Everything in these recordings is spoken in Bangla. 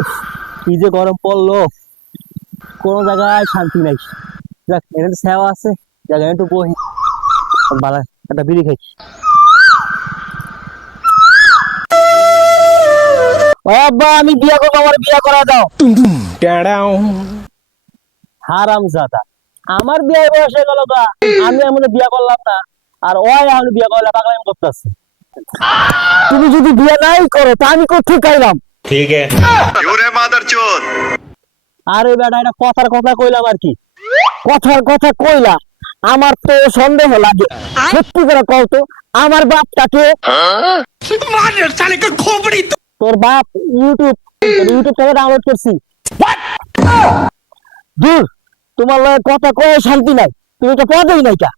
উফ, কি যে গরম পড়লো, কোন জায়গায় শান্তি নাই। দেখ এখানে তো ছায়া আছে, জায়গায় একটু বহি, বালা একটা বিড়ি খাই। ও আব্বা, আমি বিয়া করবো, আমার বিয়া করা দাও। হারাম জাদা, আমার বিয়ে বয়স হয়ে গেল গা, আমি এমন বিয়া করলাম না, আর ওই এখন বিয়া করলে পাগলামি করতেছে। তুমি যদি বিয়ে নাই করো তা আমি কোথায় খাইলাম। ठीक है। क्यों रे मादरचोद। আরে বেটা, এটা কথার কথা কইলাম আর কি। কথার কথা কইলা, আমার তো সন্দেহ লাগে। সত্যি করে কও তো, আমার বাপটাকে। তোর বাপ ইউটিউব ইউটিউব থেকে ডাউনলোড করছি। দূর, তোমার লগে কথা কয়ে শান্তি নাই, তুমি তো পদেই নাই কা।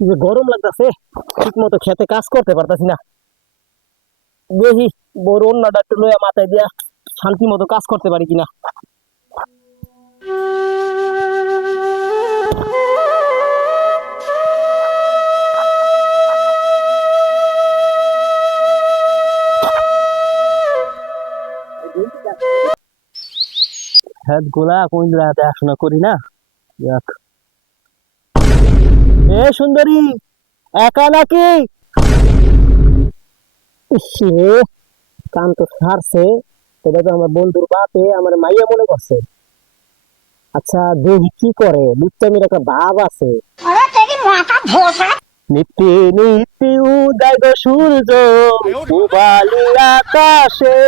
কি যে গরম লাগতেছে, ঠিক মতো খেতে কাজ করতে পারতাছি না। দেখি বড় অন্যটা একটু লইয়া মাথায় দিয়া শান্তি মতো কাজ করতে পারি কিনা। হ্যাঁ গোলা কোন দেখাশোনা করি না। যাক। এ সুন্দরী, একা নাকি? ইসে, কান তো ছাড়ছে। এটা তো আমার বন্ধুর বাপে আমার মাইয়া মনে করছে। আচ্ছা দেখি কি করে, লুচ্চামির একটা ভাব আছে। নিত্যি নিত্যি উদয় গো সূর্য, পূবালি আকাশে,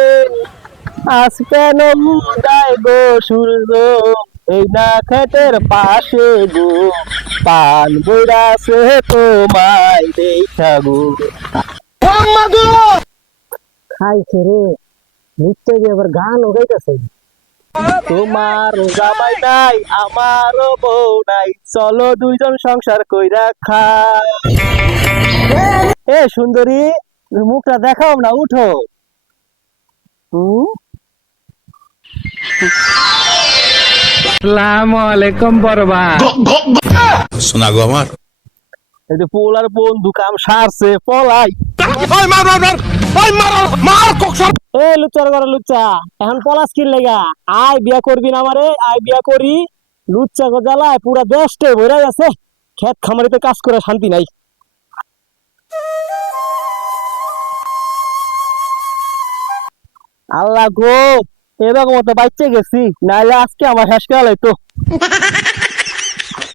আজ কেন উদয় গো সূর্য, এই না খেতের পাশে গো, পান বইরাছে তোমায় দেখা গো। খাইছে রে, নিশ্চয় যে আবার গান গাইতেছে। তোমার জামাই নাই, আমারও বউ নাই, চলো দুইজন সংসার কইরা খাই। এ সুন্দরী, মুখটা দেখাও না, উঠো। হুম, আসসালামুয়ালাইকুম বড়বা। सुना गो আমার এই যে পোলার বন্ধু কাম সারছে, পলাই। এ লুচ্চার ঘরে লুচ্চা, এখন পলাশ কিন লেগা? আয় বিয়া করবি না আমারে, আয় বিয়া করি। লুচ্চা গো জ্বালায় পুরা দেশটা ভরে গেছে, ক্ষেত খামারিতে কাজ করে শান্তি নাই। আল্লাহ গো, এরকম মতো বাইচে গেছি, নাইলে আজকে আমার শেষ করা লাগতো।